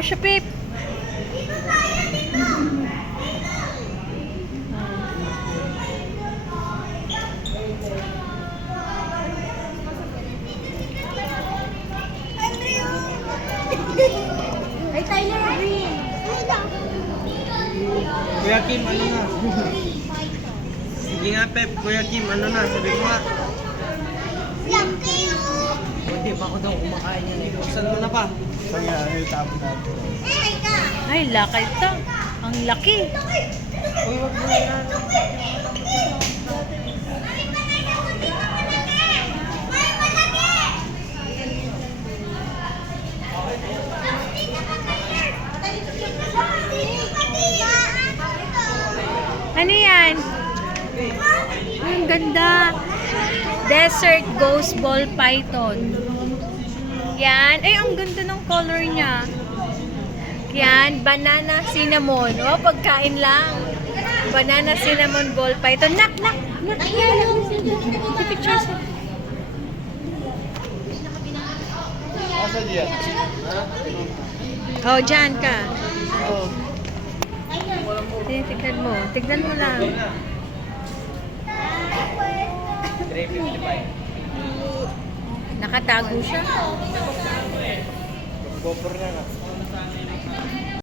daw siya, Pip. Ay, Tyler Green. Kuya Kim, ano na? Sige nga, Pep. Kuya Kim, ano na? Sabi mo nga. Hindi pa ako daw kumakain yan eh. Buksan mo na pa. Kaya, tapos natin. Ay, laki ito. Ang laki. Uy, wag mo na yan. Ano yan? Ay, ang ganda. Desert Ghost Ball Python. Yan. Ay, ang ganda ng color niya. Yan. Banana cinnamon. Oh, pagkain lang. Banana cinnamon ball python. Nak, nak, nak. Yan. Pictures. Asa diyan? Oh, dyan ka. Oh. Tignan mo. Tignan mo lang. 355. Nakatago siya. GoPro na na.